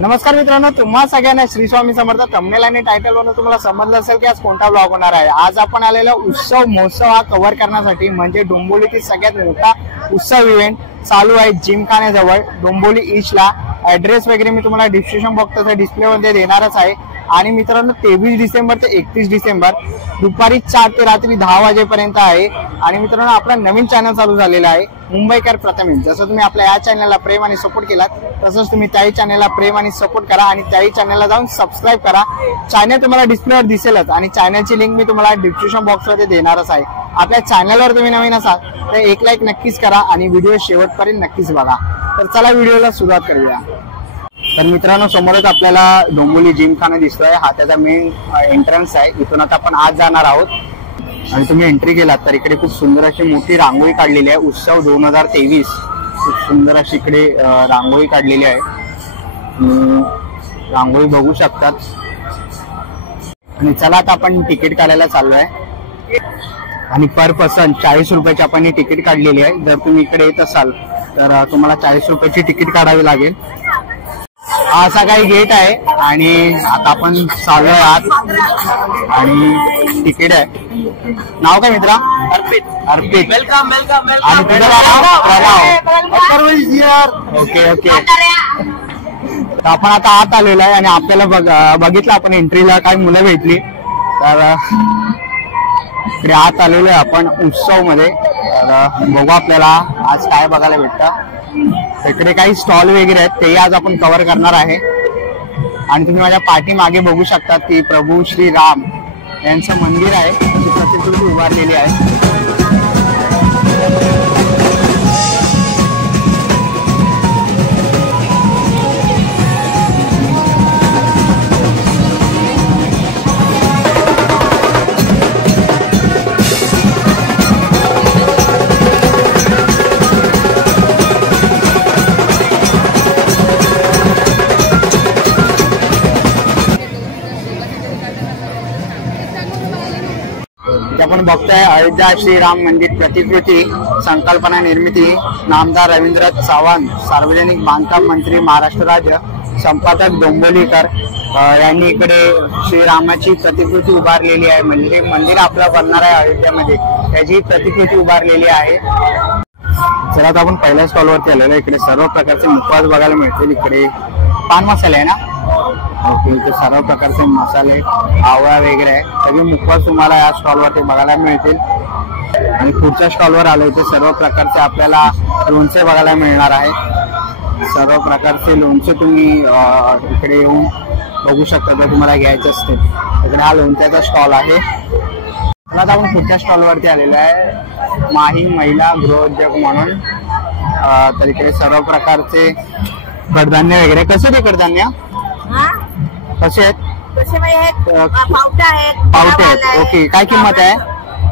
नमस्कार मित्रांनो, तुम्हा सगळ्यांना श्री स्वामी समर्थ. थंबनेल आणि टायटल वरून तुम्हाला समजलं असेल की आज कोणता ब्लॉग होणार आहे. आज आपण आलेला उत्सव महोत्सव हा कव्हर करण्यासाठी, म्हणजे डोंबिवलीतील सगळ्यात मोठा उत्सव इव्हेंट चालू आहे जिमखान्याजवळ डोंबिवली ईस्टला. ऍड्रेस वगैरे मी तुम्हाला डिस्क्रिप्शन बॉक्सच्या डिस्प्ले मध्ये देणारच आहे. आणि मित्रांनो 23 डिसेंबर ते 31 डिसेंबर दुपारी 4 ते रात्री 10 वाजेपर्यंत आहे. आणि मित्रांनो आपला नवीन चॅनल चालू झालेला आहे मुंबईकर प्रथमेश. जसं तुम्ही आपल्या या चॅनलला प्रेम आणि सपोर्ट केलात तसंच तुम्ही त्याही चॅनलला प्रेम आणि सपोर्ट करा आणि त्याही चॅनलला जाऊन सबस्क्राईब करा. चॅनल तुम्हाला डिस्प्लेवर दिसेलच आणि चॅनलची लिंक मी तुम्हाला डिस्क्रिप्शन बॉक्समध्ये देणारच आहे. आपल्या चॅनलवर तुम्ही नवीन असाल तर एक लाईक नक्कीच करा आणि व्हिडिओ शेवटपर्यंत नक्कीच बघा. तर चला व्हिडिओला सुरुवात करूया. तर मित्रांनो समोरच आपल्याला डोंबिवली जिमखाना दिसतोय. हा त्याचा मेन एंट्रन्स आहे. इथून आता आपण आज जाणार आहोत. आणि तुम्ही एंट्री केलात तर इकडे खूप सुंदर अशी मोठी रांगोळी काढलेली आहे. उत्सव 2023 खूप सुंदर अशी इकडे रांगोळी काढलेली आहे. रांगोळी बघू शकतात. आणि चला आता आपण तिकीट काढायला चाललोय. आणि पर पर्सन 40 रुपयाची आपण ही तिकीट काढलेली आहे. जर तुम्ही इकडे येत असाल तर तुम्हाला 40 रुपयाची तिकीट काढावी लागेल. हा असा काही गेट आहे आणि आता आपण चालू आहात. आणि तिकीट आहे. नाव काय मित्रा? अर्पित. Welcome welcome welcome. आणि तुझं नाव? Okay okay. तर आपण आता आत आलेलो आहे आणि आपल्याला बघितलं आपण एंट्रीला काही मुलं भेटली तर इकडे आत आलेलो आहे आपण उत्सव मध्ये. तर बघू आपल्याला आज काय बघायला भेटतं. इकडे काही स्टॉल वगैरे आहेत ते आज आपण कव्हर करणार आहे. आणि तुम्ही माझ्या पाठीमागे बघू शकता की प्रभू श्री राम यांचं मंदिर आहे. ती प्रतिकृती उभारलेली आहे. आपण बघतोय अयोध्या श्रीराम मंदिर प्रतिकृती संकल्पना निर्मिती नामदार रवींद्र चव्हाण सार्वजनिक बांधकाम मंत्री महाराष्ट्र राज्य संपादक डोंबिवलीकर यांनी इकडे श्रीरामाची प्रतिकृती उभारलेली आहे. म्हणजे मंदिर आपलं बनणार आहे अयोध्यामध्ये त्याची प्रतिकृती उभारलेली आहे. चला आता आपण पहिल्या स्टॉलवरती आलेलो. इकडे सर्व प्रकारचे मुखवास बघायला मिळतील. इकडे पान मसाले आहे ना. ओके. इथे सर्व प्रकारचे मसाले आवळा वगैरे आहे. सगळे मुखवास तुम्हाला या स्टॉलवरती बघायला मिळतील. आणि पुढच्या स्टॉलवर आलो इथे सर्व प्रकारचे आपल्याला लोणचे बघायला मिळणार आहे. सर्व प्रकारचे लोणचे तुम्ही इकडे येऊन बघू शकता जर तुम्हाला घ्यायचे असते. इकडे हा लोणच्याचा स्टॉल आहे. आता आपण पुढच्या स्टॉलवरती आलेलो आहे माही महिला गृहोद्योग म्हणून. तर इकडे सर्व प्रकारचे कडधान्य वगैरे. कसे ते कडधान्य कसे आहेत? पावटे आहेत. ओके. काय किंमत आहे?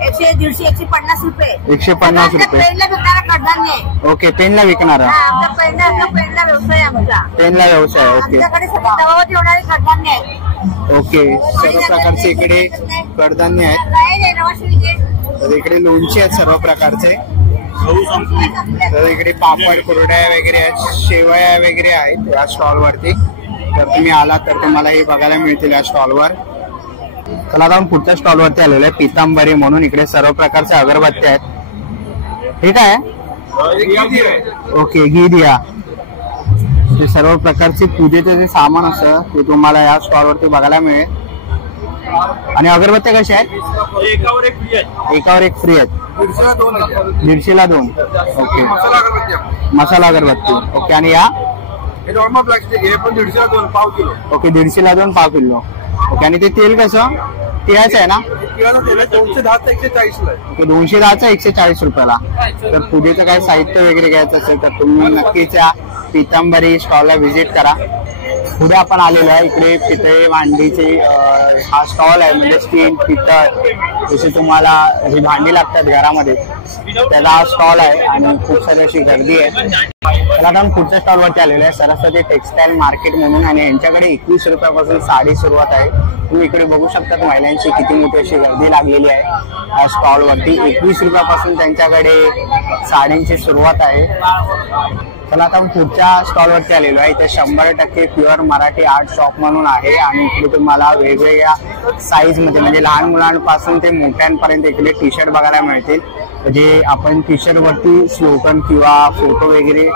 100, 150, 150 रुपये. 150 रुपये. पेनला विकणारा कडधान्य आहे. ओके. पेनला विकणारा. पेनला व्यवसाय आमचा. पेनला व्यवसाय. ओके. आमच्याकडे दबावात ठेवणारे कडधान्य आहे. ओके. सर्व प्रकारचे इकडे कडधान्य आहेत. तर इकडे लोणचे आहेत सर्व प्रकारचे. तर इकडे पापड कुरड्या वगैरे आहेत. शेवया वगैरे आहेत या स्टॉल वरती. जर तुम्ही आलात तर तुम्हाला हे बघायला मिळतील या स्टॉलवर. चला आता आपण पुढच्या स्टॉल वरती आलेलो आहे पितांबरी म्हणून. इकडे सर्व प्रकारचे अगरबत्त्या आहेत. हे काय? ओके. घी दिया. ते सर्व प्रकारचे पूजेचे जे सामान असतं ते तुम्हाला या स्टॉल वरती बघायला मिळेल. आणि अगरबत्त्या कशा आहेत? एकावर एक फ्री आहेत. 150ला 2. ओके. मसाला अगरबत्ती. ओके. आणि या नॉर्मल प्लास्टिक आहे पण 150ला 2 पाव किलो. ओके. 150ला 2 पाव किलो. ओके. आणि ते तेल कसं? तिळाचं आहे ना? तिळाचं तेल आहे. 210 ते 140ला आहे. ओके. 210चं 140 रुपयाला. तर पूजेचं काही साहित्य वगैरे घ्यायचं असेल तर तुम्ही नक्कीच या पितांबरी स्टॉलला व्हिजिट करा. पुढे आपण आलेलो आहे इकडे पितळे भांडीचे हा स्टॉल आहे. म्हणजे स्टील पितळ जसे तुम्हाला ही भांडी लागतात घरामध्ये त्याचा हा स्टॉल आहे आणि खूप सारी अशी गर्दी आहे. त्याला आता पुढच्या स्टॉल वरती आलेलो आहे, सरस्वती टेक्सटाईल मार्केट म्हणून, आणि यांच्याकडे 21 रुपयापासून साडी सुरुवात आहे. तुम्ही इकडे बघू शकता महिलांची किती मोठी अशी गर्दी लागलेली आहे या स्टॉल वरती. 21 रुपयापासून त्यांच्याकडे साड्यांची सुरुवात आहे. चला आता पुढच्या स्टॉल वरती आलेलो आहे. इथे 100% प्युअर मराठी आर्ट शॉप म्हणून आहे आणि इकडे तुम्हाला वेगवेगळ्या साईज मध्ये म्हणजे लहान मुलांपासून ते मोठ्यांपर्यंत इकडे टी शर्ट बघायला मिळतील. जे आपण टी शर्ट वरती स्लोगन किंवा फोटो वगैरे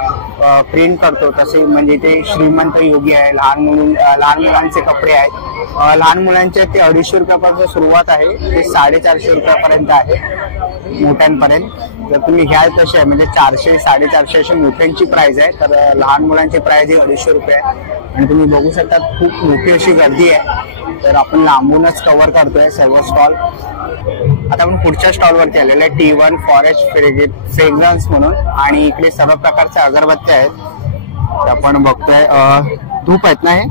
प्रिंट करतो तसे म्हणजे ते श्रीमंत योगी आहे. लहान मुलांचे कपडे आहेत. लहान मुलांचे ते 250 रुपयापासून सुरुवात आहे ते 450 रुपयापर्यंत आहे मोठ्यांपर्यंत. जर तुम्ही घ्याल तसे आहे म्हणजे 400 450 अशी मोठ्यांची प्राइस आहे, तर लहान मुलांची प्राइस ही 250 रुपये आहे. आणि तुम्ही बघू शकता खूप मोठी अशी गर्दी आहे, तर आपण लांबूनच कव्हर करतोय सर्व स्टॉल. आता आपण पुढच्या स्टॉल वरती आलेलो आहे T1 फॉरेस्ट फ्रेग्रन्स म्हणून, आणि इकडे सर्व प्रकारच्या अगरबत्त्या आहेत. आपण बघतोय धूप आहेत ना, हे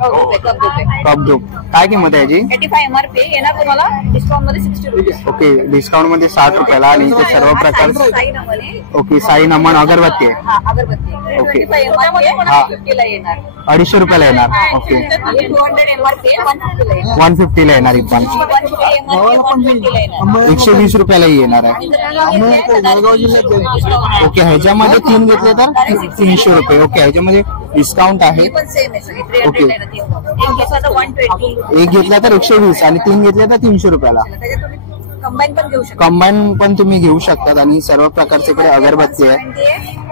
कप धूप. काय किंमत आहे याची? 85 MRP येणार तुम्हाला डिस्काउंट मध्ये 60 रुपये. ओके, डिस्काउंट मध्ये 60 रुपयाला. आणि इथे सर्व प्रकारचे ओके साई नमन अगरबत्ती आहे. अगरबत्ती ओके. 25 MRP 150 ला येणार. 250 रुपयाला येणार. ओके, 200 MRP 150 ला येणार. 150 ला येणार. पण 150 ला येणार. 120 रुपयालाही येणार आहे. ओके, ह्याच्यामध्ये 3 घेतले तर 300 रुपये. ओके, ह्याच्यामध्ये डिस्काउंट आहे. पण सेम आहे. ओके. एक घेतला तर 120. एक घेतला तर 120 आणि 3 घेतले तर 300 रुपयाला. त्याच्यात तुम्ही कंबाईन पण घेऊ शकता. कंबाईन पण तुम्ही घेऊ शकतात. आणि सर्व प्रकारचे इकडे अगरबत्ती आहे.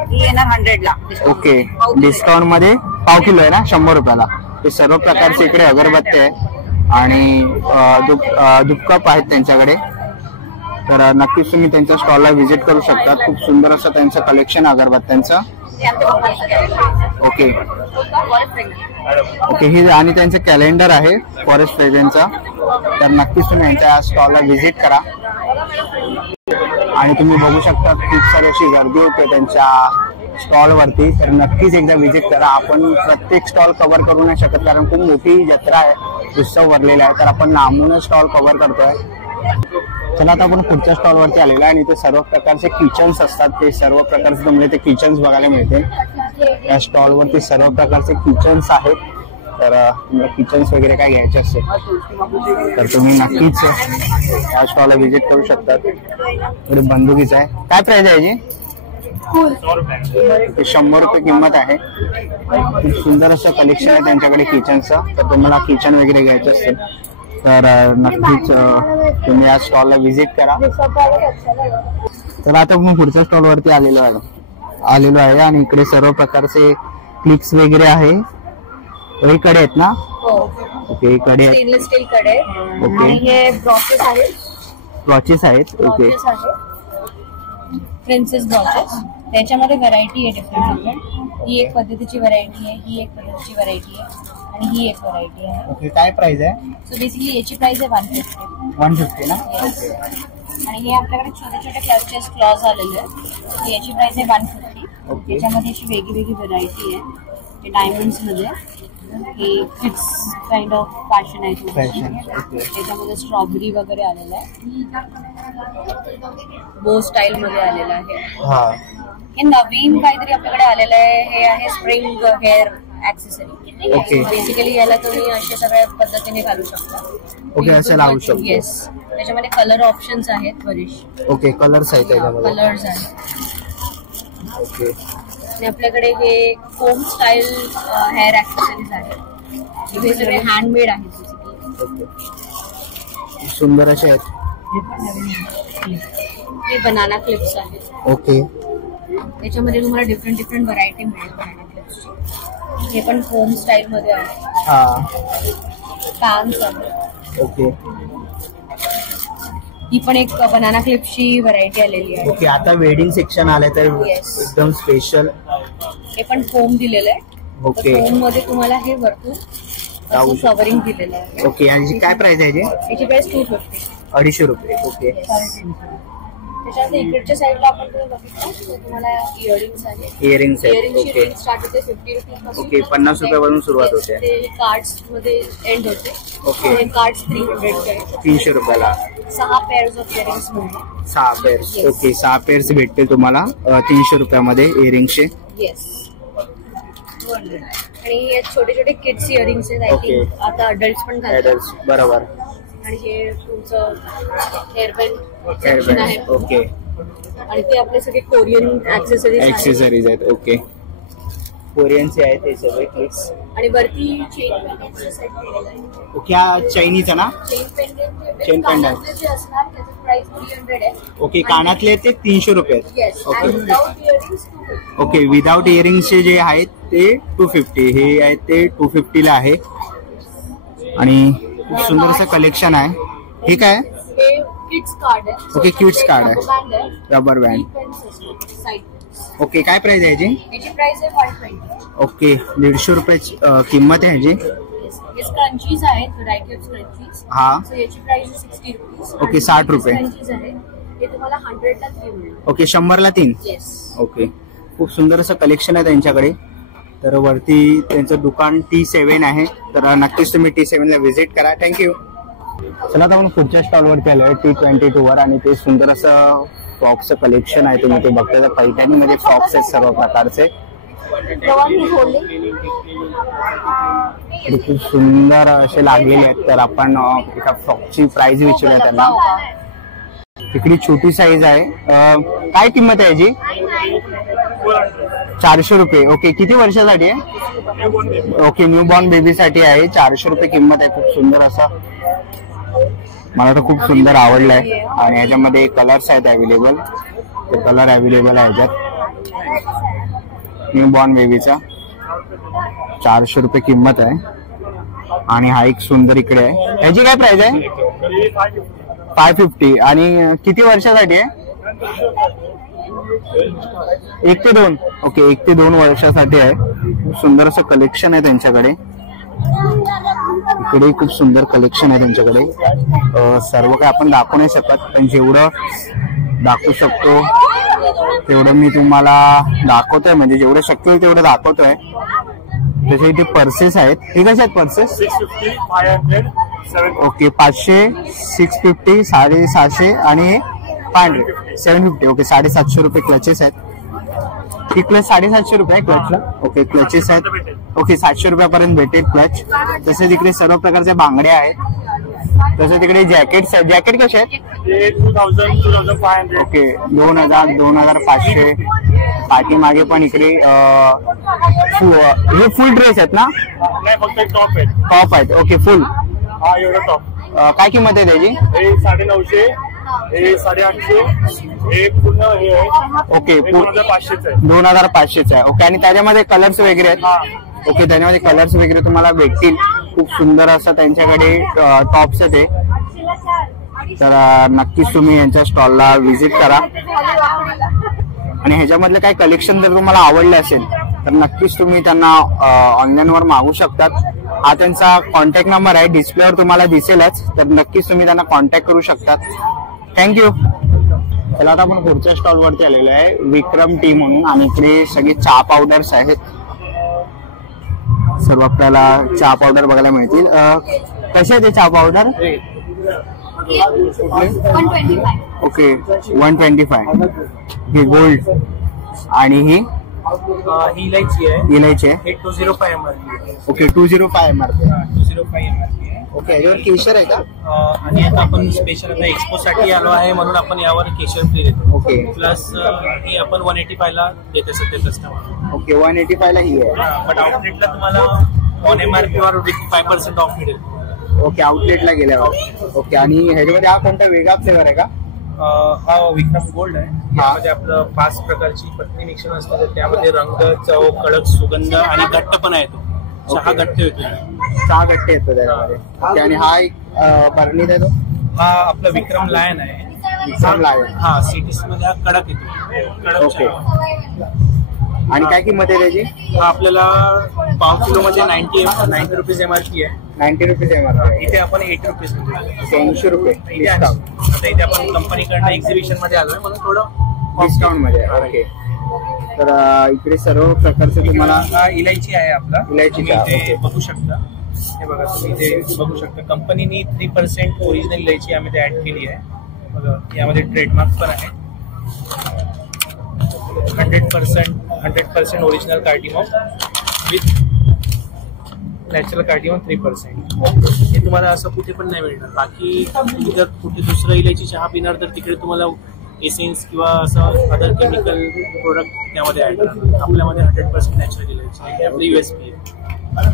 ही येणार 100 ला. ओके, डिस्काउंट मध्ये पाव किलो आहे ना, 100 रुपयाला. हे सर्व प्रकारचे इकडे अगरबत्ती आहे आणि धूपकप आहेत त्यांच्याकडे. तर नक्कीच तुम्ही त्यांच्या स्टॉलला व्हिजिट करू शकता. खूप सुंदर असं त्यांचं कलेक्शन अगरबत्त्यांचं. ओके ओके, ही आणि त्यांचं कॅलेंडर आहे फॉरेस्ट फ्रेग्रन्सचा. तर नक्कीच तुम्ही यांच्या स्टॉलला व्हिजिट करा. आणि तुम्ही बघू शकता खूप सारी अशी गर्दी होते त्यांच्या स्टॉल वरती, तर नक्कीच एकदा व्हिजिट करा. आपण प्रत्येक स्टॉल कव्हर करू नाही शकत कारण खूप मोठी जत्रा आहे, उत्सव भरलेला आहे, तर आपण लांबूनच स्टॉल कव्हर करतोय. चला आता आपण पुढच्या स्टॉल वरती आलेलो आहे आणि इथे सर्व प्रकारचे किचन्स असतात. ते सर्व प्रकारचे तुम्हाला ते किचन्स बघायला मिळतील. या स्टॉल वरती सर्व प्रकारचे किचन्स आहेत. तर तुम्हाला किचन्स वगैरे काय घ्यायचे असेल तर तुम्ही नक्कीच या स्टॉलला व्हिजिट करू शकतात. थोडी बंदुकीच आहे. काय प्राइस आहे याची? 100 रुपये किंमत आहे. खूप सुंदर असं कलेक्शन आहे त्यांच्याकडे किचनचं. तर तुम्हाला किचन वगैरे घ्यायचं असेल तर नक्कीच तुम्ही या स्टॉलला व्हिजिट करा. तर आता आपण पुढच्या स्टॉल वरती आलेलो आहे आणि इकडे सर्व प्रकारचे क्लिप्स वगैरे आहे. हे कडे आहेत ना? ओके, कडे आहेत. स्टेनलेस स्टील कडे. ओके, हे ब्रॉचेस आहेत. ब्रॉचेस आहेत. Okay, princess brooches. त्याच्यामध्ये व्हरायटी आहे डिफरंट. ही एक पद्धतीची व्हरायटी आहे, ही एक पद्धतीची व्हरायटी आहे आणि ही एक व्हरायटी आहे. ओके, काय प्राइस आहे? सो बेसिकली याची प्राइस आहे 150. 150 ना? आणि हे आपल्याकडे छोटे छोटे क्लचेस क्लॉज आलेले आहेत. याची प्राइस आहे 150. ओके, त्याच्यामध्ये अशी वेगळी व्हरायटी आहे. हे डायमंड्स मध्ये हे किड्स काइंड ऑफ फॅशन आहे. त्याच्यामध्ये स्ट्रॉबेरी वगैरे आलेलं आहे. बो स्टाईल मध्ये आलेलं आहे. हे नवीन काहीतरी आपल्याकडे आलेलं आहे. हे आहे spring hair accessory. Okay, basically याला तुम्ही अशा सगळ्या पद्धतीने घालू शकता. ओके, असं लावू शकतो. येस, त्याच्यामध्ये कलर ऑप्शन्स आहेत बरेचसे. ओके, कलर्स आहेत त्याच्यामध्ये. कलर्स आहेत. ओके, आणि आपल्याकडे हे फोम स्टाईल हेअर ऍक्सेसरीज आहेत. हे सगळे हँडमेड आहेत. सुंदर असे आहेत. हे बनाना क्लिप्स आहेत. ओके, त्याच्यामध्ये तुम्हाला डिफरंट व्हरायटी मिळेल बनाना क्लिप्सची. हे पण फोम स्टाईल मध्ये आहे. हा, फॅन्स आहेत. ओके, ही पण एक बनाना क्लिप्सची व्हरायटी आलेली आहे. ओके. आता वेडिंग सेक्शन आलंय तर एकदम स्पेशल. हे पण फोम दिलेलं आहे. ओके, फोम मध्ये तुम्हाला हे भरपूर कव्हरिंग दिलेलं आहे. ओके, आणि काय प्राइस आहे याची प्राइस 250. 250 रुपये. ओके, त्याच्यानंतर इकडच्या साईडला आपण बघितलं तुम्हाला इयरिंग्स आहेत. इयरिंग्स आहेत. इयरिंगची ओके रेंज स्टार्ट होते 50 रुपीज. ओके 50 रुपयापासून सुरुवात होते. ते कार्ड्स मध्ये एंड होते. ओके. कार्ड्स 300 चे आहेत. 300 रुपयाला 6 पेअर्स ऑफ इयरिंग्स मिळतात. 6 पेअर्स. ओके 6 पेअर्स भेटतील तुम्हाला 300 रुपयामध्ये इयरिंगचे. येस. आणि हे छोटे छोटे किड्स इयरिंग्स आहेत. आय थिंक आता अडल्ट्स पण घालतात. बरोबर. आणि हे तुमचं हेअरबँड आहे. ओके. आणि ते आपले सगळे कोरियन ऍक्सेसरीज आहेत. ओके कोरियनचे आहेत हे सगळे क्लिप्स. आणि वरती चेन पेंडेंटचा सेट केलेला आहे. ओके हा चायनीज आहे ना. चेन पेंडेंट जे असणार त्याचं प्राइस 300 आहे. ओके कानातले ते 300 रुपये आहेत. ओके. ओके विदाउट इयरिंग्सचे जे आहेत ते 250. हे आहेत ते 250 ला आहे. आणि खूप सुंदर असं कलेक्शन आहे. हे काय हे किड्स कार्ड आहे. ओके किड्स कार्ड आहे. Rubber band. ओके काय प्राइस आहे याची. याची प्राइस आहे 520. ओके 150 रुपये किंमत आहे ह्याची. हे स्क्रंचीज आहेत. Variety of scrunchies. हा. सो याची प्राइस आहे 60 रुपीज. ओके 60 रुपये. स्क्रंचीज आहेत हे तुम्हाला 100 ला 3 मिळेल. ओके 100 ला 3. येस. ओके खूप सुंदर असं कलेक्शन आहे त्यांच्याकडे. तर वरती त्यांचं दुकान T7 आहे. तर नक्कीच तुम्ही T7 ला व्हिजिट करा. थँक्यू. चला आता आपण पुढच्या स्टॉल वरती आलोय T22 वर. आणि ते सुंदर असं फ्रॉक्सचं कलेक्शन आहे. तुम्ही ते बघता तर पैठणीमध्ये फ्रॉक्स आहेत सर्व प्रकारचे. खूप सुंदर असे लागलेले आहेत. तर आपण एका फ्रॉकची प्राइस विचारूया त्यांना. इकडे छोटी साईज आहे. काय किंमत आहे याची. 400 रुपये. ओके किती वर्षासाठी आहे. ओके न्यूबॉर्न बेबीसाठी आहे. 400 रुपये किंमत आहे. खूप सुंदर असं मला तर खूप सुंदर आवडलंय. आणि याच्यामध्ये कलर्स आहेत अवेलेबल. ते कलर अवेलेबल आहे याच्यात. न्यूबॉर्न बेबीचा 400 रुपये किंमत आहे. आणि हा एक सुंदर इकडे आहे. याची काय प्राइस आहे. 550. आणि किती वर्षासाठी आहे. 1 ते 2. ओके 1 ते 2 वर्षासाठी आहे. खूप सुंदर असं कलेक्शन आहे त्यांच्याकडे. इकडे खूप सुंदर कलेक्शन आहे त्यांच्याकडे. सर्व काय आपण दाखवू नाही शकत पण जेवढं दाखवू शकतो तेवढं मी तुम्हाला दाखवतोय. म्हणजे जेवढं शक्य होईल तेवढं दाखवतोय. त्याच्या इथे पर्सेस आहेत. हे कसे आहेत पर्सेस. 650, 500, 750. ओके 500, 650, 750 आणि 500, 750. ओके 750 रुपये क्लचेस आहेत. ही क्लच 750 रुपये क्लचला. ओके क्लचेस आहेत. ओके 700 रुपयापर्यंत भेटेल क्लच. तसेच इकडे सर्व प्रकारच्या बांगड्या आहेत. तसेच तिकडे जॅकेट्स आहेत. जॅकेट कसे आहेत. 2000, 2500. ओके 2000, 2500. पाठीमागे पण इकडे हे फुल ड्रेस आहेत ना. नाही फक्त एक टॉप आहे. टॉप आहेत. ओके फुल. हा एवढा टॉप. काय किंमत आहे त्याची? हे 950, हे 850, हे पूर्ण हे आहे. ओके 2500 आहे. 2500 आहे. ओके आणि त्याच्यामध्ये कलर्स वगैरे आहेत. ओके त्याच्यामध्ये कलर्स वगैरे तुम्हाला भेटतील. खूप सुंदर असं त्यांच्याकडे टॉप्स आहे ते. तर नक्कीच तुम्ही यांच्या स्टॉलला व्हिजिट करा. आणि ह्याच्यामधलं काही कलेक्शन जर तुम्हाला आवडलं असेल तर नक्कीच तुम्ही त्यांना ऑनलाईनवर मागू शकतात. हा त्यांचा कॉन्टॅक्ट नंबर आहे, डिस्प्लेवर तुम्हाला दिसेलच. तर नक्कीच तुम्ही त्यांना कॉन्टॅक्ट करू शकतात. थँक्यू. चला आता आपण पुढच्या स्टॉल वरती आलेलो आहे, विक्रम टी म्हणून. आणि इकडे सगळे चहा पावडर्स आहेत. सर्व आपल्याला चहा पावडर बघायला मिळतील. कसे आहे ते चहा पावडर? ओके 125. हे गोल्ड आणि ही इलायची आहे. इलायची आहे. 205 ml. Okay 205 ml. 205 ml आहे. ओके याच्यावर केशर आहे का? आणि आता आपण स्पेशल आता एक्सपो साठी आलो आहे म्हणून आपण यावर केशर फ्री देतो. ओके प्लस ही आपण 185 ला देतो सध्या कस्टमर. ओके 185 ला ही आहे. बट आउटलेटला तुम्हाला ऑन MRP वर 5% ऑफ मिळेल. ओके आउटलेटला गेल्यावर. ओके आणि ह्याच्यामध्ये हा कोणता वेगळा फ्लेवर आहे का? हा विक्रम गोल्ड आहे. यामध्ये आपलं 5 प्रकारची पत्नी मिक्सर असते. तर त्यामध्ये रंग, चव, कडक, सुगंध आणि घट्टपणा येतो. चहा घट्ट येतो. चहा घट्ट येतो त्याच्यामध्ये. ओके आणि हा एक बर्नीत आहे तो. हा आपला विक्रम लायन आहे. विक्रम लायन. हा सिटीज मध्ये हा कडक येतो. कडक ओके चहा. आणि काय किंमत आहे त्याची? हा आपल्याला पाव किलो मध्ये 90 रुपीज MRP आहे. 90 रुपीज MRP. इथे आपण 80 रुपीज 80 रुपये डिस्काउंट. आता इथे आपण कंपनीकडनं एक्झिबिशन मध्ये आलोय म्हणून थोडं डिस्काउंट मध्ये. ओके. तर इकडे सर्व प्रकारचे तुम्हाला हा इलायची आहे आपला. इलायची इथे बघू शकता. हे बघा तुम्ही इथे बघू शकता कंपनीने 3% ओरिजिनल इलायची यामध्ये ऍड केली आहे. बघा यामध्ये ट्रेडमार्क पण आहे. 100% original cardamom with natural cardamom 3%. हे तुम्हाला असं कुठे पण नाही मिळणार. बाकी तुम्ही जर कुठे दुसरं इलायची चहा पिणार तर तिकडे तुम्हाला एसेन्स किंवा असं अदर केमिकल प्रोडक्ट त्यामध्ये ऍड करतात. आपल्यामध्ये 100% नॅचरल इलायची आहे. आपली USP आहे.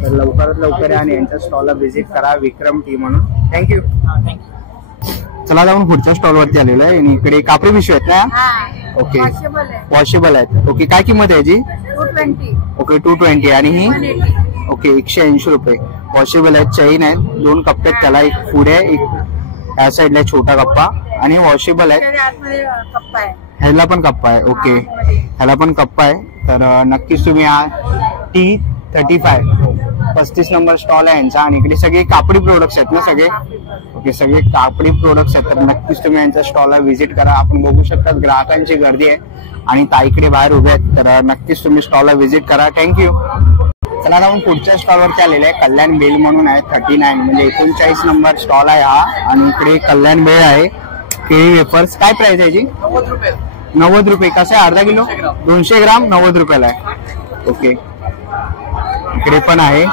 तर लवकरात लवकर आणि यांच्या स्टॉलला व्हिजिट करा विक्रम टी म्हणून. थँक्यू. थँक्यू. चला जाऊन पुढच्या स्टॉल वरती आलेलो आहे आणि इकडे कापडी पिशवी आहेत ना. ओके. वॉशेबल आहेत. ओके. काय किंमत आहे याची? 220. ओके 220. आणि ही 180. ओके 180 रुपये. वॉशेबल आहेत. चैन आहेत. 2 कप्पे आहेत त्याला. एक पुढे एक या साईडला छोटा कप्पा आणि वॉशेबल आहेत. कप्पा आहे. ह्याला पण कप्पा आहे. ओके ह्याला पण कप्पा आहे. तर नक्कीच तुम्ही हा T35 35 नंबर स्टॉल आहे यांचा. आणि इकडे सगळे कापडी प्रोडक्ट्स आहेत ना सगळे. ओके सगळे कापडी प्रोडक्ट्स आहेत. तर नक्कीच तुम्ही यांच्या स्टॉलला व्हिजिट करा. आपण बघू शकता ग्राहकांची गर्दी आहे आणि ताईकडे बाहेर उभे आहेत. तर नक्कीच तुम्ही स्टॉलला व्हिजिट करा. थँक्यू. चला आता आपण पुढच्या स्टॉलवरती आलेले आहे. कल्याण बेल म्हणून आहे. 39 म्हणजे 39 नंबर स्टॉल आहे हा. आणि इकडे कल्याण बेल आहे. केळी वेफर्स. काय प्राइस आहे याची? 90 रुपये. कसं आहे? अर्धा किलो 200 ग्राम 90 रुपयाला आहे. ओके. इकडे पण आहे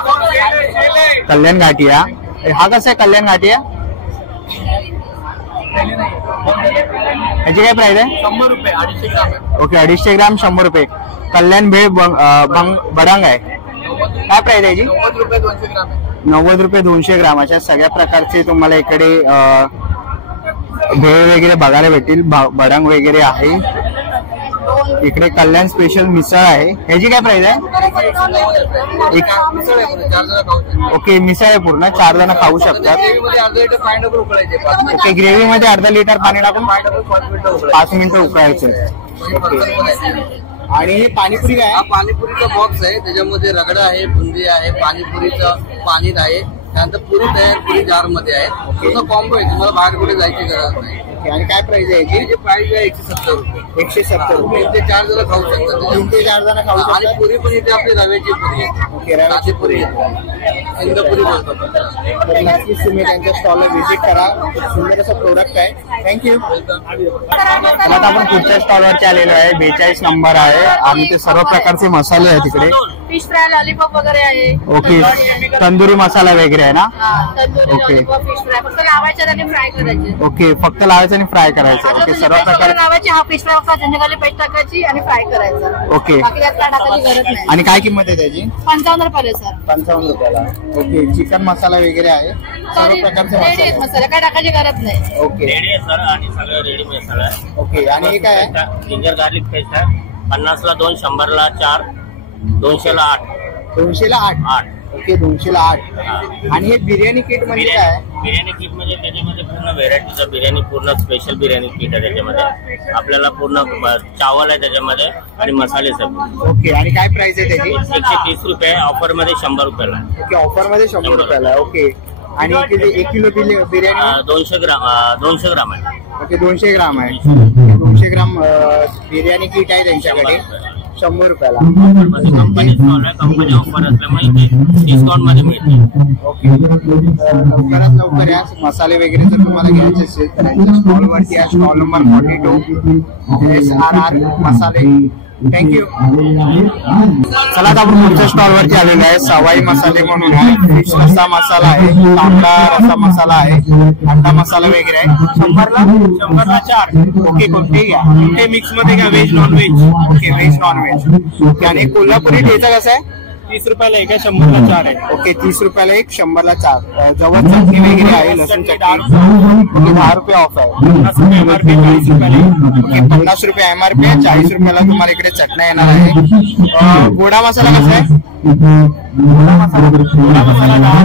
कल्याण घाटिया. हा कसा आहे कल्याण घाटिया? याची काय प्राइस आहे? 100 रुपये 250 ग्राम. ओके 250 ग्राम 100 रुपये. कल्याण भेळ बडंग आहे. काय प्राइस आहे याची? 90 रुपये 200 ग्राम. 90 रुपये 200 ग्रामाच्या सगळ्या प्रकारचे तुम्हाला इकडे भेळ वगैरे बघायला भेटतील. बडंग वगैरे आहे. इकडे कल्याण स्पेशल मिसळ आहे. याची काय प्राइस आहे? ओके मिसळ आहे पूर्ण 4 जण खाऊ शकतात. ओके ग्रेव्ही मध्ये अर्धा लिटर पाणी टाकून 5 मिनिटं उकळायचं. आणि हे पाणीपुरी काय? हा पाणीपुरीचा बॉक्स आहे. त्याच्यामध्ये रगडा आहे, बुंदी आहे, पाणीपुरीचं पाणी आहे, त्यानंतर पुरी तयार पुरी जार मध्ये आहे. पूर्ण कॉम्बो आहे. तुम्हाला बाहेर कुठे जायची गरज नाही. आणि काय प्राइस आहे याची? प्राइस आहे 170 रुपये. 170 रुपये. ते 4 जण खाऊ शकतात. 3 ते 4 जण खाऊ आणि शकतात. पुरी पण इथे आपली रव्याची पुरी आहे. ओके रव्याची पुरी इंद्रपुरी बोलतो. तर नक्कीच तुम्ही त्यांच्या स्टॉलला व्हिजिट करा. सुंदर असं प्रोडक्ट आहे. थँक्यू. आता आपण पुढच्या स्टॉलवरती आलेलो आहे. 42 नंबर आहे. आणि ते सर्व प्रकारचे मसाले आहेत तिकडे. फिश फ्राय लॉलीपॉप वगैरे आहे. ओके तंदुरी मसाला वगैरे आहे ना. Tandoori okay. Lollipop fish fry फक्त लावायचे आणि फ्राय करायचे. ओके फक्त लावायचं आणि फ्राय करायचं. ओके सर्व प्रकार लावायची. हा फिश फ्राय फक्त संध्याकाळी पेस्ट टाकायची आणि फ्राय करायचं. ओके. बाकी त्यात काय टाकायची गरज नाही. आणि काय किंमत आहे त्याची? 55 रुपये सर. 55 रुपयाला. ओके चिकन मसाला वगैरे आहे. सर्व प्रकारचे रेडी आहेत मसाले. मसाला काय टाकायची गरज नाही. ओके रेडी आहे सर आणि सगळं रेडी मसाला आहे. ओके आणि हे काय आहे? जिंजर गार्लिक पेस्ट आहे. 50ला 2, 100ला 4, 200ला 8. 200ला 8. ओके 200ला 8. आणि हे बिर्याणी किट म्हणजे काय आहे? बिर्याणी किट म्हणजे त्याच्यामध्ये पूर्ण व्हेरायटीचं बिर्याणी पूर्ण स्पेशल बिर्याणी किट आहे. त्याच्यामध्ये आपल्याला पूर्ण चावल आहे त्याच्यामध्ये आणि मसाले सब. ओके आणि काय प्राइस आहे त्याची? 130 रुपये. ऑफर मध्ये 100 रुपयाला आहे. ओके ऑफर मध्ये 100 रुपयाला. ओके आणि 1 किलो बिर्याणी 200 ग्राम आहे. ओके 200 ग्राम आहे. 200 ग्राम बिर्याणी किट आहे त्यांच्याकडे 100 रुपयाला. कंपनी स्टॉल आहे. कंपनी ऑफर असल्यामुळे डिस्काउंट मध्ये मिळते. ओके लवकरात लवकर या. मसाले वगैरे जर तुम्हाला घ्यायचे असेल तर यांच्या स्टॉलवरती या. स्टॉल नंबर 42 SRR मसाले. थँक्यू. चला आता आपण पुढच्या स्टॉलवरती आलेलो आहे. सवाई मसाले म्हणून आहे. फिश रस्सा मसाला आहे. तांबडा रस्सा मसाला आहे. अंडा मसाला वगैरे आहे. 100ला 4. ओके कोणते घ्या. ते मिक्स मध्ये घ्या. Veg non veg. Okay veg non veg. Okay आणि कोल्हापुरी ठेचा कसा आहे? 30 रुपयाला एक आहे. 100ला 4 आहे. ओके 30 रुपयाला 1, 100ला 4. जवळ चटणी वगैरे आहे. लसूण चटणी. ओके 10 रुपये ऑफ आहे. 50 रुपये MRP 40 रुपयाला. ओके 50 रुपये MRP आहे. 40 रुपयाला तुम्हाला इकडे चटण्या येणार आहे. गोडा मसाला कसा आहे? गोडा मसाला 69 आहे,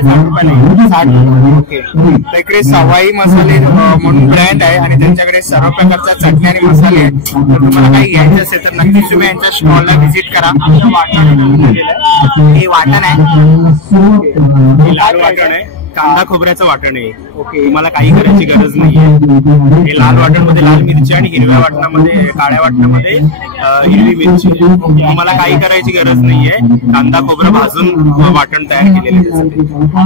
60 रुपयाला 60. ओके. तर इकडे सवाई मसाले म्हणून ब्रँड आहे आणि त्यांच्याकडे सर्व प्रकारच्या चटण्या आणि मसाले आहेत. तर तुम्हाला काही घ्यायचं असेल तर नक्कीच तुम्ही यांच्या स्टॉलला व्हिजिट करा. हे वाटण आहे, हे लाल वाटण आहे, कांदा खोबऱ्याचं वाटण आहे. ओके. तुम्हाला काही करायची गरज नाहीये. हे लाल वाटण मध्ये लाल मिरची आणि हिरव्या वाटणामध्ये काळ्या वाटणामध्ये हिरवी मिरची. तुम्हाला काही करायची गरज नाहीये. कांदा खोबरं भाजून वाटण तयार केलेलं आहे.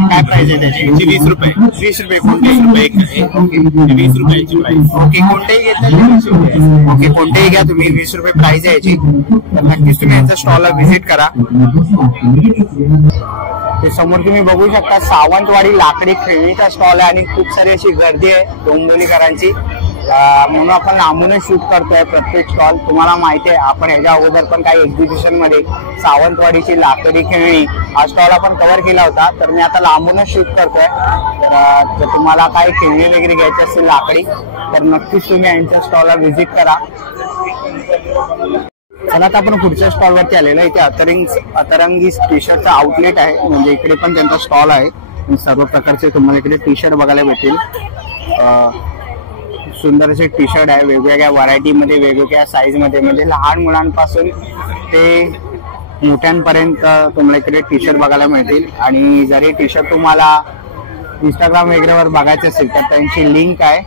काय प्राइस आहे त्याची? 20 रुपये. 20 रुपये कोणतेही रुपये ओके. 20 रुपयाची प्राइस. ओके. कोणतेही घेतलं? ओके. कोणतेही घ्या तुम्ही, 20 रुपये प्राइस आहे याची. तर नक्कीच तुम्ही यांच्या स्टॉलला व्हिजिट करा. ते समोर तुम्ही बघू शकता सावंतवाडी लाकडी खेळणीचा स्टॉल आहे आणि खूप सारी अशी गर्दी आहे डोंबिवलीकरांची, म्हणून आपण लांबूनच शूट करतोय प्रत्येक स्टॉल. तुम्हाला माहिती आहे आपण ह्याच्या अगोदर पण काही एक्झिबिशन मध्ये सावंतवाडीची लाकडी खेळणी हा स्टॉल आपण कव्हर केला होता. तर मी आता लांबूनच शूट करतोय. तर तुम्हाला काही खेळणी वगैरे घ्यायची असेल लाकडी तर नक्कीच तुम्ही यांच्या स्टॉलला व्हिजिट करा. चला आता आपण पुढच्या स्टॉल वरती आलेलो आहे. इथे अतरंगी टी शर्टचा आउटलेट आहे, म्हणजे इकडे पण त्यांचा स्टॉल आहे. सर्व प्रकारचे तुम्हाला इकडे टी शर्ट बघायला भेटेल. सुंदर असे टी शर्ट आहे वेगवेगळ्या व्हरायटी मध्ये, वेगवेगळ्या साईज मध्ये, म्हणजे लहान मुलांपासून ते मोठ्यांपर्यंत तुम्हाला इकडे टी शर्ट बघायला मिळतील. आणि जर हे टी शर्ट तुम्हाला इंस्टाग्राम वगैरेवर बघायचे असेल तर त्यांची लिंक आहे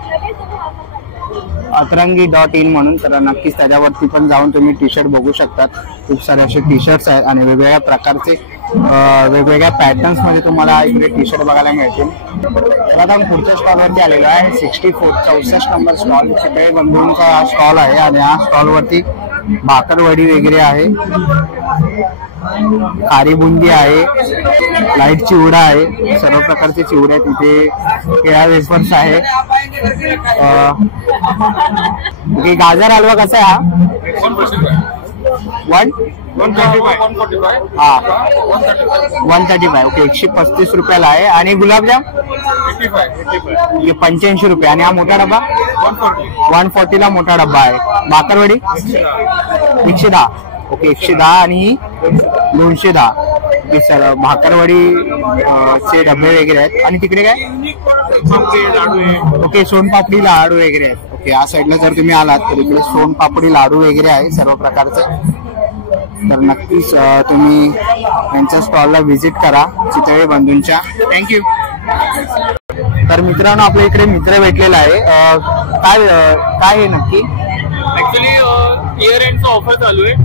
अतरंगी.in म्हणून. तर नक्कीच त्याच्यावरती पण जाऊन तुम्ही टी शर्ट बघू शकतात. खूप सारे असे टी शर्ट्स आहेत आणि वेगवेगळ्या प्रकारचे वेगवेगळ्या पॅटर्न्स मध्ये तुम्हाला इकडे टी शर्ट बघायला मिळतील. तर आता आपण पुढच्या स्टॉलवरती आलेलो आहे. 64 नंबर स्टॉल चितळे बंधूंचा हा स्टॉल आहे आणि या स्टॉलवरती भाकरवडी वगैरे आहे, खारी बुंदी आहे, लाईट चिवडा आहे, सर्व प्रकारचे चिवडे आहेत. तिथे केळा वेफर्स आहे. गाजर हलवा कसा आहे हा? 135 हा 135. ओके. 135 रुपयाला आहे. आणि गुलाबजाम 85 रुपये. आणि हा मोठा डब्बा 140 ला मोठा डब्बा आहे. भाकरवडी 110. ओके. 110 आणि 210. सर भाकरवडी चे डबे वगैरे आहेत. आणि तिकडे काय ओके सोनपापडी लाडू वगैरे आहेत. ओके. या साईडला जर तुम्ही आलात तर इकडे सोनपापडी लाडू वगैरे आहे सर्व प्रकारचे. तर नक्कीच तुम्ही त्यांच्या स्टॉलला व्हिजिट करा चितळे बंधूंच्या. थँक्यू. तर मित्रांनो आपल्या इकडे मित्र भेटलेला आहे. काय आहे नक्की? ऍक्च्युली इयर एंडचा ऑफर चालू आहे.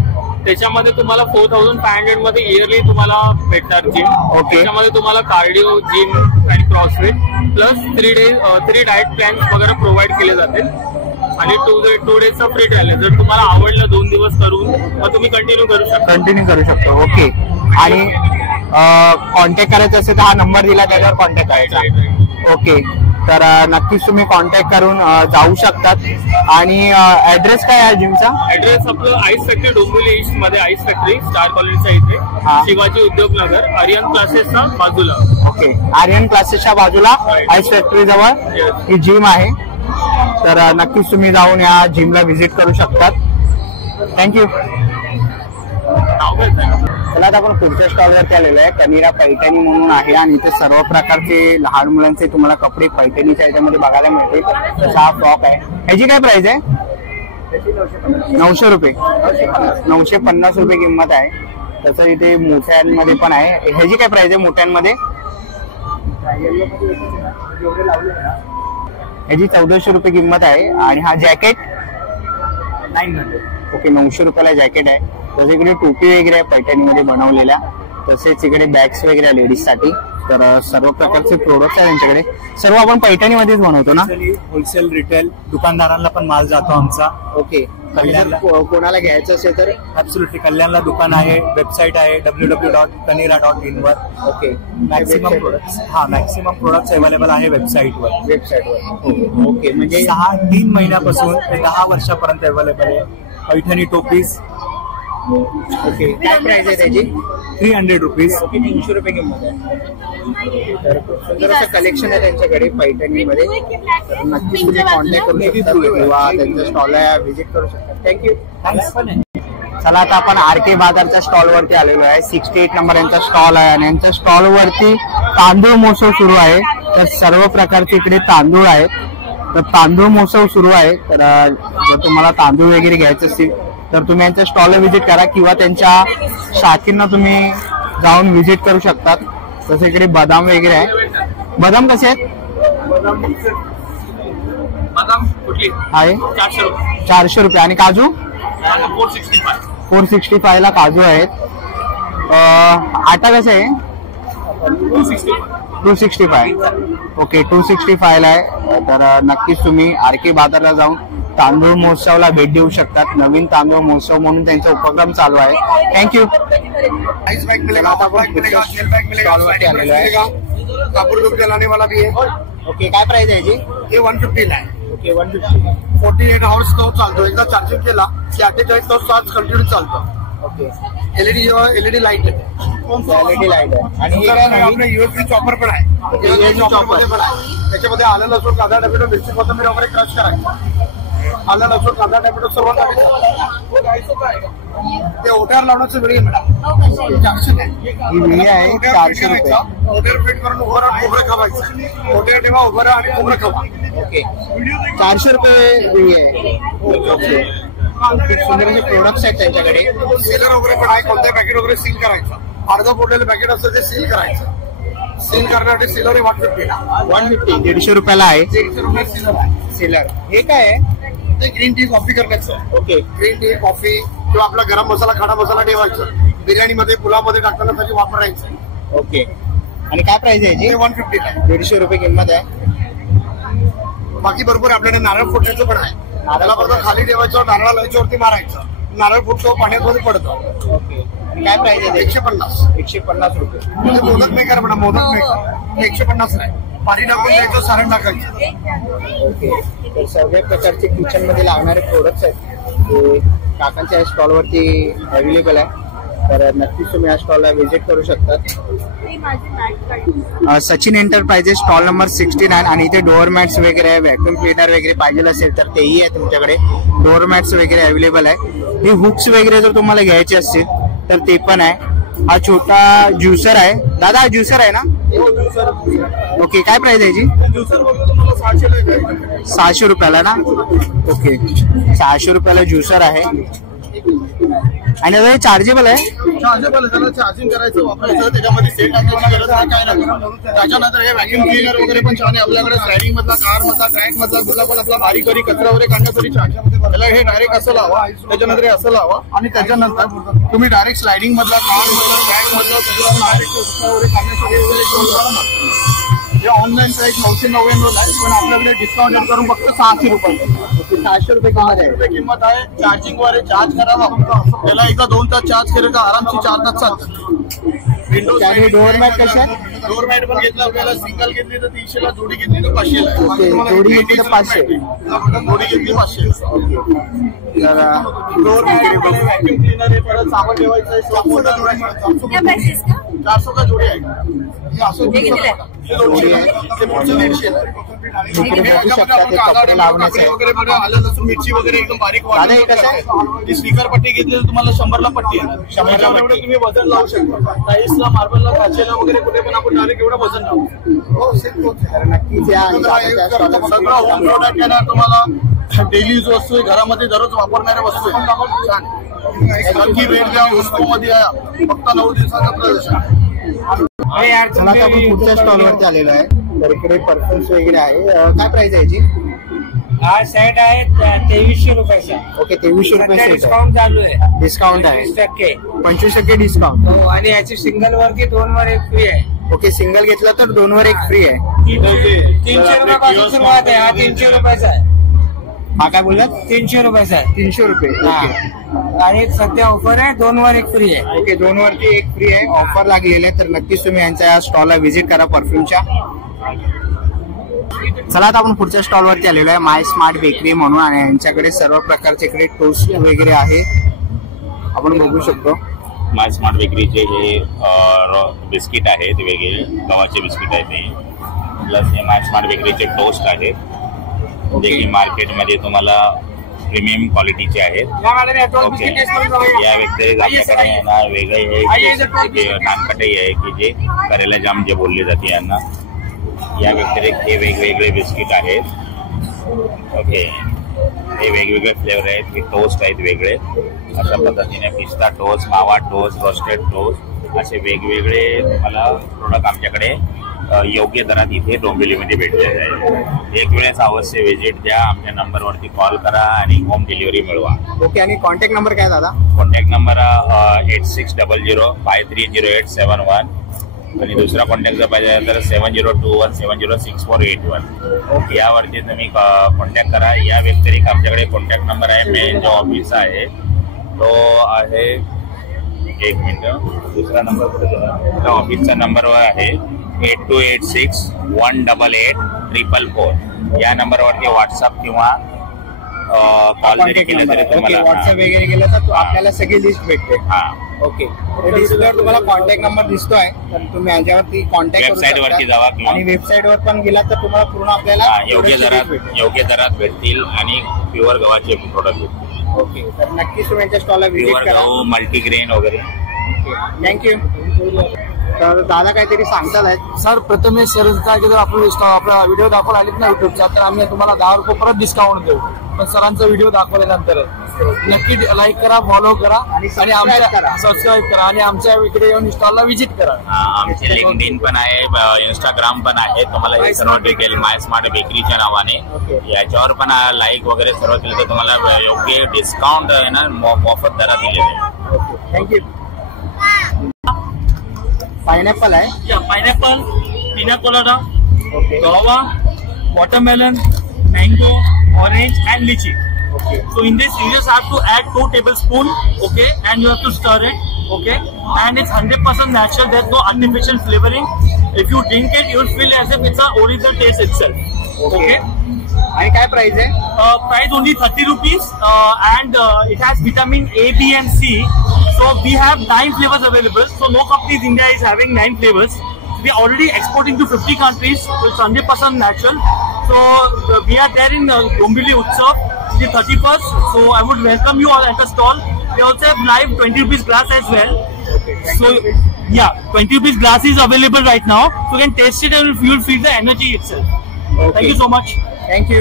त्याच्यामध्ये तुम्हाला 4500 मध्ये इयरली तुम्हाला भेटणार जिम. ओके. त्याच्यामध्ये तुम्हाला कार्डिओ, जिम आणि क्रॉसफिट प्लस 3 डाएट प्लॅन्स वगैरे प्रोव्हाइड केले जातील. आणि 2 डेजचा फ्री ट्रायल आहे. जर तुम्हाला आवडलं 2 दिवस करून मग तुम्ही कंटिन्यू करू शकता. ओके. आणि कॉन्टॅक्ट करायचं असेल तर हा नंबर दिला त्याच्यावर कॉन्टॅक्ट करायचा. ओके. तर नक्कीच तुम्ही कॉन्टॅक्ट करून जाऊ शकतात. आणि ऍड्रेस काय आहे जिमचा? ऍड्रेस आपलं आईस फॅक्टरी डोंबिवली ईस्ट मध्ये आईस फॅक्टरी स्टार कॉलेजच्या इथे, शिवाजी उद्योग नगर, आर्यन क्लासेसच्या बाजूला. ओके. आर्यन क्लासेसच्या बाजूला आईस फॅक्टरी जवळ ही जिम आहे. तर नक्कीच तुम्ही जाऊन या जिमला व्हिजिट करू शकतात. थँक्यू. चला आता आपण पुढच्या स्टॉलवरती आलेलो आहे. कनिरा पैठणी म्हणून आहे आणि इथे सर्व प्रकारचे लहान मुलांचे तुम्हाला कपडे पैठणीच्या याच्यामध्ये बघायला मिळतील. तसा हा फ्रॉक आहे. ह्याची काय प्राइस आहे? 900 रुपये. 950 रुपये किंमत आहे. तसं इथे मोठ्यांमध्ये पण आहे. ह्याची काय प्राइस आहे मोठ्यांमध्ये? ह्याची 1400 रुपये किंमत आहे. आणि हा जॅकेट 900. ओके. 900 रुपयाला जॅकेट आहे. तसे इकडे टोपी वगैरे आहे पैठणीमध्ये बनवलेल्या. तसेच इकडे बॅग्स वगैरे आहे लेडीज साठी. तर सर्व प्रकारचे प्रोडक्ट आहे त्यांच्याकडे. सर्व आपण पैठणीमध्येच बनवतो ना? होलसेल रिटेल दुकानदारांना पण माल जातो आमचा. ओके. कोणाला घ्यायचं असेल तर ऍब्सोल्युटली कल्याणला दुकान आहे, वेबसाईट आहे www.kanira.in वर. ओके. मॅक्सिमम प्रोडक्ट्स अवेलेबल आहे वेबसाईटवर. ओके. म्हणजे 3 महिन्यापासून ते 10 वर्षापर्यंत अवेलेबल आहे. पैठणी टोपीज. ओके. काय प्राइस आहे त्याची? 300 रुपीज. ओके. 300 रुपये किंमत आहे. तर सुंदर असं कलेक्शन आहे त्यांच्याकडे पैठणीमध्ये. तर नक्कीच तुम्ही कॉन्टॅक्ट करू शकता किंवा त्यांच्या स्टॉलला व्हिजिट करू शकता. थँक्यू. चला आता आपण RK बाजारच्या स्टॉल वरती आलेलो आहे. 68 नंबर यांचा स्टॉल आहे आणि यांच्या स्टॉल वरती तांदूळ महोत्सव सुरू आहे. तर सर्व प्रकारचे इकडे तांदूळ आहेत. तर तांदूळ महोत्सव सुरू आहे. तर जर तुम्हाला तांदूळ वगैरे घ्यायचे असतील तर तुम्ही यांच्या स्टॉलला व्हिजिट करा किंवा त्यांच्या शाखेंना तुम्ही जाऊन व्हिजिट करू शकतात. तसं इकडे बदाम वगैरे आहे. बदाम कसे आहेत? बदाम कुठली आहे 400 रुपये. आणि काजू 465 ला काजू आहेत. आटा कसा आहे? 265. ओके 265 ला आहे. तर नक्कीच तुम्ही RK बाजारला जाऊन तांदूळ महोत्सवला भेट देऊ शकतात. नवीन तांदूळ महोत्सव म्हणून त्यांचा उपक्रम चालू आहे. थँक्यू. ओके काय प्राइस आहे याची? हे 150 ला आहे. ओके 150. 48 आवर्स तो चालतो. एकदा चार्जिंग केला की 48 तास चार्ज कंटिन्यू चालतो. ओके एलईडी लाईट आहे. LED लाईट आहे. आणि हे काय नाही? आपलं USB चॉपर पण आहे. USB चॉपर पण आहे. त्याच्यामध्ये आलं लसूण कांदा टोमॅटो मिरची कोथिंबीर वगैरे क्रश करायचं. आलं लसूण कांदा टोमॅटो सर्व ते ओट्यावर लावण्याचं वेळी मॅडम 400 ही विळी आहे 400 रुपये. ओट्यावर फिट करून उभं राहून खोबरं खावायचं. ओट्यावर ठेवा उभं राहा आणि खोबरं खावा. ओके 400 रुपये विळी आहे. ओके खूप सुंदर असे प्रोडक्ट्स आहेत त्यांच्याकडे. सेलर वगैरे पण आहे. कोणत्या पॅकेट वगैरे सील करायचं. अर्धा फोडलेलं पॅकेट असतं ते सील करायचं. सील करण्यासाठी सेलर आहे 150 150 रुपयाला आहे 150 रुपये सेलर आहे. सेलर. हे काय आहे? ते ग्रीन टी कॉफी करण्याचं. ओके ग्रीन टी कॉफी किंवा आपला गरम मसाला खडा मसाला ठेवायचं. बिर्याणीमध्ये पुलावमध्ये टाकताना त्याची वापरायचं. ओके आणि काय प्राइस आहे हे याची? 150 आहे. 150 रुपये किंमत आहे. बाकी भरपूर आपल्याकडे नारळ फुटण्याचं पण आहे. नारळाला फक्त खाली ठेवायचं, नारळाला याच्यावरती मारायचं. नारळ फुटतो पाण्यामध्ये पडतो. ओके आणि काय प्राइस आहे? 150. 150 रुपये. म्हणजे मोदक मेकर म्हणा मोदक मेकर 150 आहे. पाणी टाकून द्यायचं सारण टाकायचं. ओके तर सगळ्या प्रकारचे किचन मध्ये लागणारे प्रोडक्ट्स आहेत ते काकांच्या स्टॉल वरती अवेलेबल आहे. तर नक्कीच तुम्ही या स्टॉलला व्हिजिट करू शकता. सचिन एंटरप्राइजेस स्टॉल नंबर 69 आणि इथे डोअर मॅट्स वगैरे आहे. व्हॅक्युम क्लिनर वगैरे पाहिजे असेल तर तेही आहे तुमच्याकडे. डोअर मॅट्स वगैरे अवेलेबल आहे. हे हुक्स वगैरे जर तुम्हाला घ्यायचे असतील तर ते पण आहे. हा छोटा ज्युसर आहे. दादा हा ज्युसर आहे ना? ओके काय प्राइस आहे याची? 600 रुपयाला ना? ओके 600 रुपयाला ज्युसर आहे. आणि हे चार्जेबल आहे. चार्जेबल त्याला चार्जिंग करायचं वापरायचं. त्याच्यामध्ये सेट टाकण्याची गरज नाही काय नाही. त्याच्यानंतर हे व्हॅक्युम क्लिनर वगैरे पण छान आहे. आपल्याकडे स्लायडिंग मधला कार मधला ट्रॅक मधला कुठला पण आपला बारीक बारीक कचरा वगैरे काढण्यासाठी त्याला हे डायरेक्ट असं लावा. त्याच्यानंतर हे असं लावा आणि त्याच्यानंतर तुम्ही डायरेक्ट स्लायडिंग मधला कार मधला ट्रॅक मधला वगैरे काढण्यासाठी हे ऑनलाईन प्राइस 999 आहे. पण आपल्याकडे डिस्काउंट करून फक्त 600 रुपये. 600 रुपये किंमत आहे. किंमत आहे. चार्जिंग वर चार्ज करावा. त्याला एकदा 2 तास चार्ज केलं तर आरामशी 4 तास चालतं. आणि डोअर मॅट कशा आहे? डोअर मॅट पण घेतला आपल्याला सिंगल घेतली तर 300 ला, जोडी घेतली तर 500 ला. ओके जोडी घेतली तर 500. जोडी घेतली 500. तर डोअर मॅट व्हॅक्युम क्लिनर आहे. परत साबण ठेवायचं आहे. 400 का जोडी आहे. जोडी आहे. ते पुढचं 150 इकडे बघू शकता ते कपडे लावण्याचं आहे. वगैरे बघा. आलं लसूण मिरची वगैरे एकदम बारीक दादा हे कसं आहे? ती स्पीकर पट्टी घेतली तर तुम्हाला 100 ला पट्टी आहे. 100 ला एवढं तुम्ही वजन लावू शकता. टाईल्सला मार्बलला काचेला वगैरे कुठे पण आपण डायरेक्ट एवढं वजन लावू. तर नक्कीच या आणि काकांच्या स्टॉलला सगळं होम प्रोडक्ट आहे ना. तुम्हाला डेली यूज वस्तू आहे. घरामध्ये दररोज वापरणाऱ्या वस्तू आहे. छान हलकी वेट द्या वस्तूमध्ये आहे. फक्त 9 दिवसाचा प्रदर्शन. चला आता आपण पुढच्या स्टॉल वरती आलेलो आहे. तर इकडे परफ्युम्स वगैरे आहे. काय प्राइस आहे याची? हा सेट आहे 2300 रुपयाचा. ओके 2300 रुपये सेट आहे. डिस्काउंट चालू आहे. डिस्काउंट आहे 25% डिस्काउंट. हो आणि याची सिंगल वरती 2 वर 1 फ्री आहे. ओके सिंगल घेतला तर 2 वर 1 फ्री आहे. 300 रुपयापासून सुरुवात आहे. हा 300 रुपयाचा आहे. हा काय बोललात? 300 रुपयाचा आहे. 300 रुपये. ओके आणि सध्या ऑफर आहे 2 वर 1 फ्री आहे. ओके 2 वरती 1 फ्री आहे. ऑफर लागलेली आहे. तर नक्कीच तुम्ही यांच्या या स्टॉलला व्हिजिट करा परफ्यूमच्या. चला आता आपण पुढच्या स्टॉल वरती आलेलो आहे. माय स्मार्ट बेकरी म्हणून आणि यांच्याकडे सर्व प्रकारचे इकडे टोस्ट वगैरे आहे. आपण बघू शकतो. माय स्मार्ट बेकरीचे हे बिस्किट आहेत वेगळे गव्हाचे बिस्किट आहेत ते. Plus hey my smart बेकरीचे toast आहेत जे की मार्केटमध्ये तुम्हाला प्रीमियम क्वालिटीचे आहेत. ओके, या व्यतिरिक्त आपल्याकडे ना वेगळे हे नानकटई आहे की जे करेला जाम जे बोलले जाते यांना. या व्यतिरिक्त हे वेगवेगळे बिस्किट आहेत. ओके, हे वेगवेगळे फ्लेवर आहेत. हे टोस्ट आहेत वेगळे अशा पद्धतीने, पिस्ता टोस्ट, मावा टोस्ट, रोस्टेड टोस्ट असे वेगवेगळे तुम्हाला प्रोडक्ट आमच्याकडे योग्य दरात इथे डोंबिवलीमध्ये भेटले जाईल. एक वेळेस अवश्य व्हिजिट द्या. आमच्या नंबरवरती कॉल करा आणि होम डिलिव्हरी मिळवा. ओके, आणि कॉन्टॅक्ट नंबर काय दादा? कॉन्टॅक्ट नंबर 8600530871 आणि दुसरा कॉन्टॅक्ट जर पाहिजे तर 7021706481. ओके, यावरती तुम्ही कॉन्टॅक्ट करा. या व्यतिरिक्त आमच्याकडे कॉन्टॅक्ट नंबर आहे. मेन जो ऑफिस आहे तो आहे, एक मिनिट, दुसरा नंबर ऑफिसचा नंबर आहे 8286188444. या नंबरवरती व्हॉट्सअप किंवा कॉल जरी केलं तरी तुम्हाला व्हॉट्सअप वगैरे केलं तर आपल्याला सगळी लिस्ट भेटते. हा, ओके, डिस्प्लेवर तुम्हाला कॉन्टॅक्ट नंबर दिसतोय तर तुम्ही याच्यावरती कॉन्टॅक्ट वेबसाईट वरती जावा आणि वेबसाईट वर पण गेला तर तुम्हाला पूर्ण आपल्याला योग्य दरात भेटतील आणि प्युअर गव्हाचे प्रोडक्ट भेटतील. ओके, तर नक्कीच तुम्ही यांच्या स्टॉलला व्हिजिट करा. गहू, मल्टीग्रेन वगैरे. थँक्यू. तर दादा काहीतरी सांगतात आहेत. सर प्रथमेश सर काय केलं, आपला व्हिडिओ दाखवला आलीत ना युट्यूबचा, तर आम्ही तुम्हाला 10 रुपये परत डिस्काउंट देऊ. पण सरांचा व्हिडिओ दाखवल्यानंतर नक्की लाईक करा, फॉलो करा आणि आमच्या सबस्क्राईब करा आणि आमच्या इकडे येऊन स्टॉलला व्हिजिट करा. आमचे लिंक्डइन पण आहे, इंस्टाग्राम पण आहे. तुम्हाला हे सर्व डिटेल माय स्मार्ट बेकरीच्या नावाने याच्यावर पण लाईक वगैरे सर्व केलं तर तुम्हाला योग्य डिस्काउंट आहे ना मोफत दरात दिले जाईल. थँक्यू. पाइनएप्पल है, पाइनएप्पल, पिना colada, guava, watermelon, mango, orange and lychee. Okay. So in this you just have to add 2 tablespoons, okay, and you have to stir it, okay, and it's 100% natural. There's no artificial flavoring. If you drink it, you will feel as if it's a original taste itself. Okay. आणि काय price आहे? Price only 30 rupees, and it has vitamin A, B, and C. So we have 9 flavors available. So no company in India is having 9 flavors. We are already exporting to 50 countries. So it's 100% natural. So we are there in Dombivli Utsav, the 31st. So I would welcome you all at the stall. We also have live 20 rupees glass as well. So yeah, 20 rupees glass is available right now. So you can taste it and you will feel the energy itself. Thank you so much. Thank you.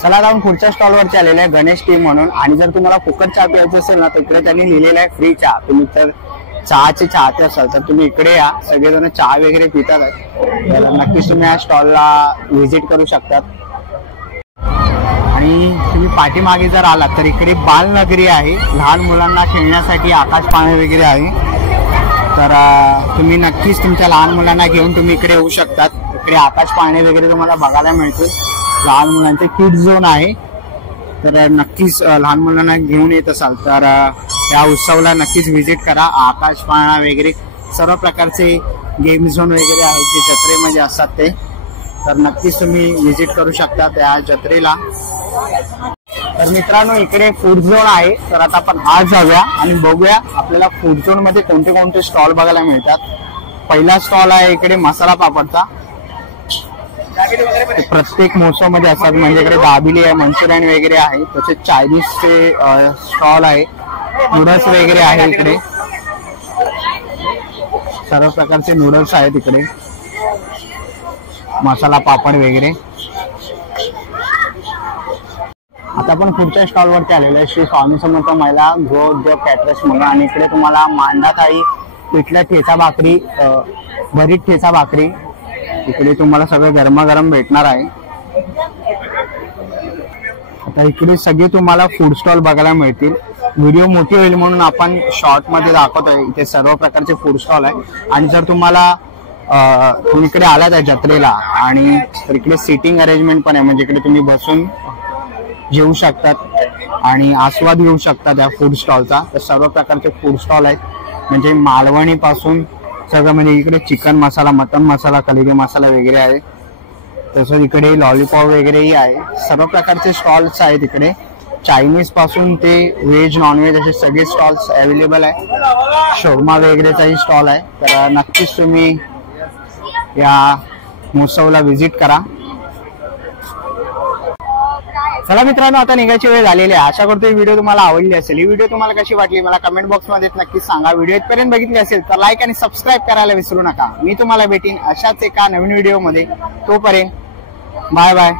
चला जाऊन पुढच्या stall वरती आलेले आहे Ganesh T म्हणून. आणि जर तुम्हाला फुकट चहा प्यायचं असेल ना तर इकडे त्यांनी लिहिलेलं आहे फ्री चहा. तुम्ही तर चहाचे चाहते असाल तर तुम्ही इकडे या. सगळेजण चहा वगैरे पितात आहेत, तर नक्कीच तुम्ही या स्टॉलला व्हिजिट करू शकतात. आणि तुम्ही पाठीमागे जर आलात तर इकडे बालनगरी आहे, लहान मुलांना खेळण्यासाठी आकाश पाळणे वगैरे आहे. तर तुम्ही नक्कीच तुमच्या लहान मुलांना घेऊन तुम्ही इकडे येऊ शकतात. इकडे आकाश पाळणे वगैरे तुम्हाला बघायला मिळतील. लहान मुलांचे किड्स झोन आहे, तर नक्कीच लहान मुलांना घेऊन येत असाल तर या उत्सवाला नक्कीच व्हिजिट करा. आकाश पाळणा वगैरे सर्व प्रकारचे गेम झोन वगैरे आहेत जे जत्रेमध्ये असतात ते, तर नक्कीच तुम्ही व्हिजिट करू शकता त्या जत्रेला. तर मित्रांनो इकडे फूड झोन आहे, तर आता आपण आज जाऊया आणि बघूया आपल्याला फूड झोन मध्ये कोणते कोणते स्टॉल बघायला मिळतात. पहिला स्टॉल आहे इकडे मसाला पापडचा. प्रत्येक मोसममध्ये असतात, म्हणजे इकडे दाबिली आहे, मंचुरियन वगैरे आहे. तसेच चायनीजचे स्टॉल आहे, नूडल्स वगैरे आहे. इकडे सर्व प्रकारचे नूडल्स आहेत इकडे, मसाला पापड वगैरे. आता आपण पुढच्या स्टॉल वरती आलेलो आहे श्री स्वामी समर्थ महिला गृह उद्योग कॅटरर्स म्हणून. आणि इकडे तुम्हाला मांडा थाळी, पिठल्या ठेचा भाकरी, भरीत ठेचा भाकरी इकडे तुम्हाला सगळं गरमागरम भेटणार आहे. आता इकडे सगळे तुम्हाला फूड स्टॉल बघायला मिळतील. व्हिडिओ मोठी होईल म्हणून आपण शॉर्ट मध्ये दाखवतोय. इथे सर्व प्रकारचे फूड स्टॉल आहे. आणि जर तुम्हाला तुम्ही इकडे आलात आहे जत्रेला आणि तर इकडे सिटिंग अरेंजमेंट पण आहे, म्हणजे इकडे तुम्ही बसून जेवू शकतात आणि आस्वाद घेऊ शकतात या फूड स्टॉलचा. तर सर्व प्रकारचे फूड स्टॉल आहेत, म्हणजे मालवणी पासून सगळं, म्हणजे इकडे चिकन मसाला, मटन मसाला, कलिगे मसाला वगैरे आहे. तसंच इकडे लॉलीपॉप वगैरेही आहे. सर्व प्रकारचे स्टॉल्स आहेत इकडे, चायनीज पासून ते व्हेज नॉनव्हेज असे सगळे स्टॉल्स अवेलेबल आहे. शोरमा वगैरेचाही स्टॉल आहे. तर नक्कीच तुम्ही या महोत्सवाला व्हिजिट करा. चला मित्रांनो, आता निघायची वेळ झालेली आहे. आशा करतो ही व्हिडिओ तुम्हाला आवडली असेल. ही व्हिडिओ तुम्हाला कशी वाटली मला कमेंट बॉक्स मध्ये नक्कीच सांगा. व्हिडिओ इथपर्यंत बघितली असेल तर लाईक आणि सबस्क्राईब करायला विसरू नका. मी तुम्हाला भेटीन अशाच एका नवीन व्हिडिओ मध्ये. तोपर्यंत बाय बाय.